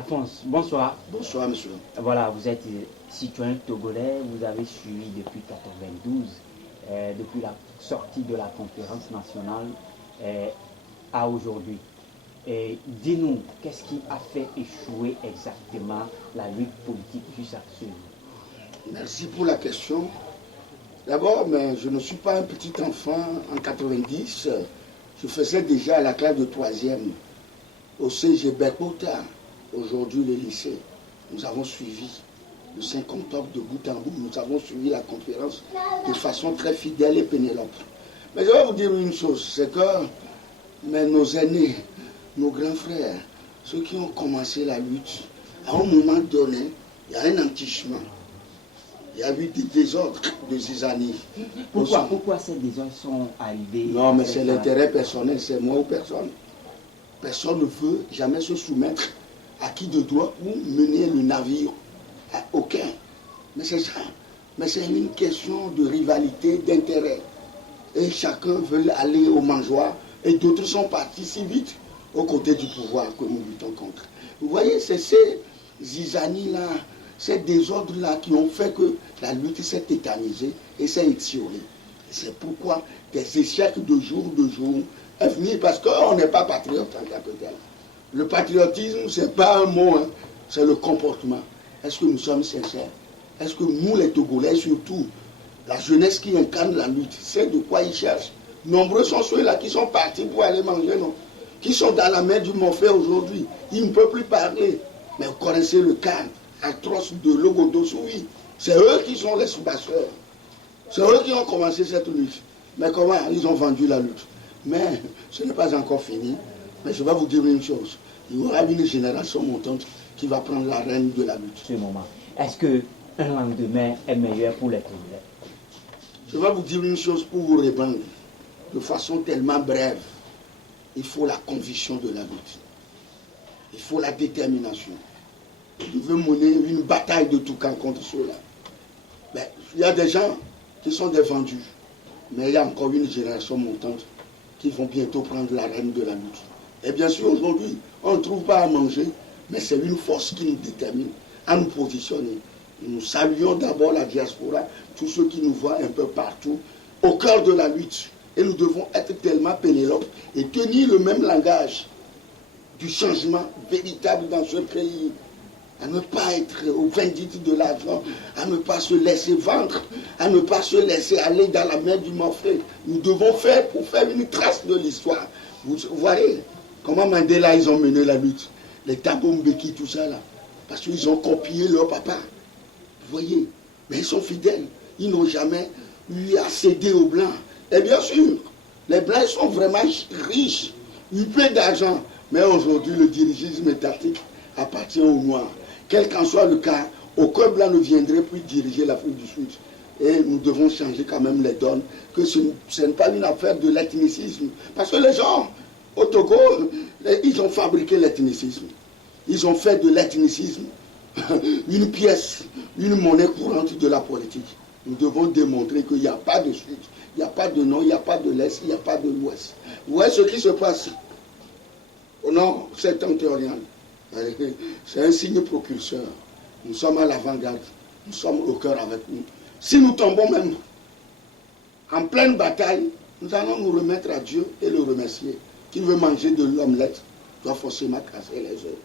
Alphonse, bonsoir. Bonsoir, monsieur. Voilà, vous êtes citoyen togolais, vous avez suivi depuis 92, depuis la sortie de la conférence nationale à aujourd'hui. Dis-nous, qu'est-ce qui a fait échouer exactement la lutte politique jusqu'à ce jour? Merci pour la question. D'abord, mais je ne suis pas un petit enfant. En 90, je faisais déjà la classe de 3e au CG Berkota, aujourd'hui le lycée. Nous avons suivi le 5 octobre de bout en bout. Nous avons suivi la conférence de façon très fidèle et pénélope. Mais je vais vous dire une chose, c'est que nos aînés, nos grands frères, ceux qui ont commencé la lutte, à un moment donné, il y a un entichement. Il y a eu des désordres de zizanie. Pourquoi ces désordres sont arrivés? Non, mais c'est l'intérêt personnel, c'est moi ou personne. Personne ne veut jamais se soumettre à qui de droit ou mener le navire. À aucun. Mais c'est ça. Mais c'est une question de rivalité, d'intérêt. Et chacun veut aller au mangeoir. Et d'autres sont partis si vite aux côtés du pouvoir que nous luttons contre. Vous voyez, c'est ces zizanies-là, ces désordres-là qui ont fait que la lutte s'est tétanisée et s'est étiolée. C'est pourquoi des échecs de jour est venu, parce qu'on n'est pas patriote en tant que tel. Le patriotisme, ce n'est pas un mot, hein, c'est le comportement. Est-ce que nous sommes sincères? Est-ce que nous, les Togolais, surtout, la jeunesse qui incarne la lutte, c'est de quoi ils cherchent? Nombreux sont ceux-là qui sont partis pour aller manger, non? Qui sont dans la mer du Monfait aujourd'hui. Ils ne peuvent plus parler. Mais vous connaissez le cas atroce de Logodosoui. C'est eux qui sont les soubasseurs. C'est eux qui ont commencé cette lutte. Mais comment ils ont vendu la lutte? Mais ce n'est pas encore fini. Mais je vais vous dire une chose. Il y aura une génération montante qui va prendre la reine de la lutte. Ce moment. Est-ce qu'un lendemain est meilleur pour les Togolais? Je vais vous dire une chose pour vous répondre de façon tellement brève. Il faut la conviction de la lutte. Il faut la détermination. Je veux mener une bataille de tout camp contre ceux-là. Mais il y a des gens qui sont des vendus. Mais il y a encore une génération montante qui vont bientôt prendre la reine de la lutte. Et bien sûr, aujourd'hui, on ne trouve pas à manger, mais c'est une force qui nous détermine à nous positionner. Nous saluons d'abord la diaspora, tous ceux qui nous voient un peu partout, au cœur de la lutte. Et nous devons être tellement pénélopes et tenir le même langage du changement véritable dans ce pays. À ne pas être au vendite de l'argent, à ne pas se laisser vendre, à ne pas se laisser aller dans la mer du Morphée. Nous devons faire pour faire une trace de l'histoire. Vous voyez comment Mandela, ils ont mené la lutte. Les Thabo Mbeki, tout ça là. Parce qu'ils ont copié leur papa. Vous voyez. Mais ils sont fidèles. Ils n'ont jamais eu à céder aux Blancs. Et bien sûr, les Blancs sont vraiment riches. Ils paient d'argent. Mais aujourd'hui, le dirigisme étatique appartient aux Noirs. Quel qu'en soit le cas, aucun Blanc ne viendrait plus diriger l'Afrique du Sud. Et nous devons changer quand même les donnes, que ce n'est pas une affaire de l'ethnicisme. Parce que les gens, au Togo, ils ont fabriqué l'ethnicisme. Ils ont fait de l'ethnicisme une pièce, une monnaie courante de la politique. Nous devons démontrer qu'il n'y a pas de Sud, il n'y a pas de Nord, il n'y a pas de l'Est, il n'y a pas de l'Ouest. Vous voyez ce qui se passe au Nord septentrion. C'est un signe propulseur. Nous sommes à l'avant-garde. Nous sommes au cœur avec nous. Si nous tombons même en pleine bataille, nous allons nous remettre à Dieu et le remercier. Qui veut manger de l'omelette doit forcément casser les œufs.